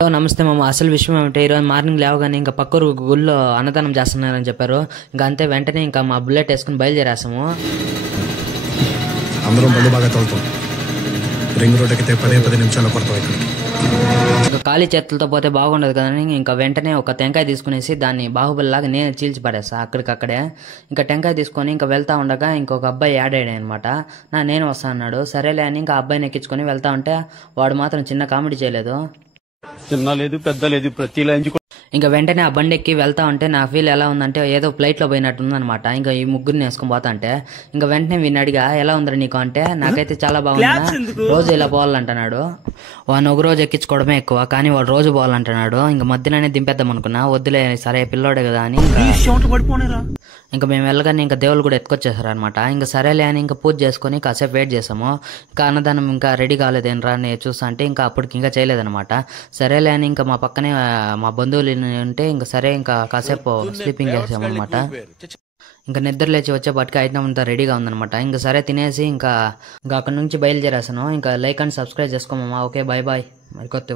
Hello నమస్తే మామ. అసలు విషయం ఏమిటంటే ఈరోజు మార్నింగ్ లేవగానే ఇంకా పక్కరు గుళ్ళో అన్నదానం చేస్తున్నారని చెప్పారు. ఇంకా అంతే వెంటనే ఇంకా మా బుల్లెట్ వేసుకుని బయలుదేరేసాము. అందరం బండి బాగా తోలుతాం. రింగ్ రోడ్ ఎక్కితే 10 నిమిషాలు పడతాం ఇక్కడికి. ఇంకా ఖాళీ చేతులతో పోతే బాగుండదు కదని ఇంకా వెంటనే ఒక టెంకాయ తీసుకునేసి దాన్ని బాహుబలిలాగా నేను చీల్చి పడేస్తా అక్కడికక్కడే. ఇంకా టెంకాయ తీసుకొని ఇంకా వెళ్తా ఉండగా ఇంకొక అబ్బాయి యాడ్ అయ్యాడు అనమాట. నేను వస్తా అన్నాడు. సరేలే అని ఇంకా అబ్బాయిని ఎక్కించుకొని వెళ్తా ఉంటే వాడు మాత్రం చిన్న కామెడీ చేయలేదు. చిన్న లేదు పెద్ద లేదు ప్రతి లంచ్ ఇంకా వెంటనే ఆ బండి ఎక్కి వెళ్తా ఉంటే నా ఫీల్ ఎలా ఉందంటే ఏదో ఫ్లైట్లో పోయినట్టు ఉందనమాట. ఇంకా ఈ ముగ్గురిని వేసుకొని పోతా అంటే ఇంకా వెంటనే వీడిని అడిగా ఎలా ఉందిరా నీకు అంటే నాకైతే చాలా బాగుంది, రోజు ఇలా పోవాలంటున్నాడు. వాడిని ఒక రోజు ఎక్కించుకోవడమే ఎక్కువ, కానీ వాడు రోజు పోవాలంటున్నాడు. ఇంకా మధ్యలోనే దింపేద్దాం అనుకున్నా, వద్దులే సరే పిల్లోడే కదా అని ఇంకా మేము వెళ్ళగానే ఇంకా దేవుళ్ళు కూడా ఎత్తుకొచ్చేసారు అనమాట. ఇంకా సరేలే అని ఇంకా పూజ చేసుకుని కాసేపు వెయిట్ చేసాము. ఇంకా అన్నదానం ఇంకా రెడీ కాలేదేనరా అని చూస్తా అంటే ఇంకా అప్పటికి ఇంకా చేయలేదనమాట. సరేలే అని ఇంకా మా పక్కనే మా బంధువులు ఉంటే ఇంకా సరే ఇంకా కాసేపు స్లీపింగ్ చేసామన్నమాట. ఇంకా నిద్ర లేచి వచ్చేపాటికి ఐటమ్ అంతా రెడీగా ఉందనమాట. ఇంకా సరే తినేసి ఇంకా అక్కడ నుంచి బయలుదేరేసాను. ఇంకా లైక్ అండ్ సబ్స్క్రైబ్ చేసుకోమమ్మా. Okay bye bye. మరి కొత్త